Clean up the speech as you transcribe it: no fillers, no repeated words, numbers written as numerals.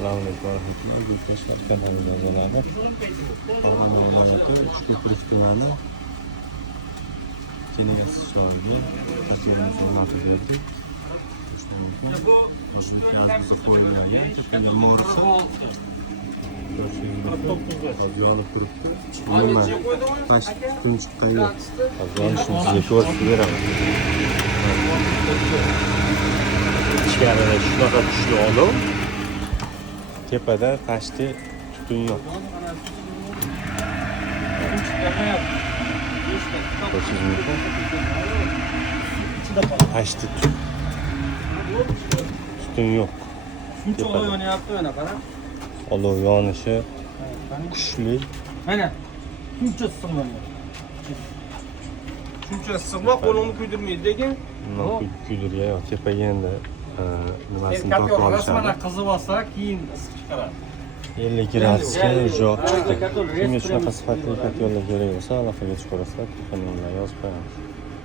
Assalomu Gultoshlar kanaliga a'zolari. Farg'ona viloyati Uchko'prik tumani Keniyasi shahriga taklifimizni yo'naltib berdik. Hozir yazımızda qo'yilgan tepaga mo'risi. Hozir yonib turibdi. Nima? Tash tutun chiqqan yo'q. Hozir yonishni sizga ko'rsatib beraman. Ichkarida shunaqa kuchli olov. Tepada tashti tutun yo'q. Tashti tutun yo'q. Shuncha olov yonyapti mana qara. Olov yonishi kuchli. Mana shuncha issiq yonyapti. Shuncha issiqma qo'limni kuydirmaydi lekin. Kuydirgan yo'q. Tepaga endi nimasini tortib olishadi. Rasman qizib olsa keyin issiq chiqaradi. 50 gradusga uzoq chiqdi. Shunga shunaqa sifatli katyolar kerak bo'lsa, aloqaga chiqarasizlar, telefonlarga yozib qo'yamiz.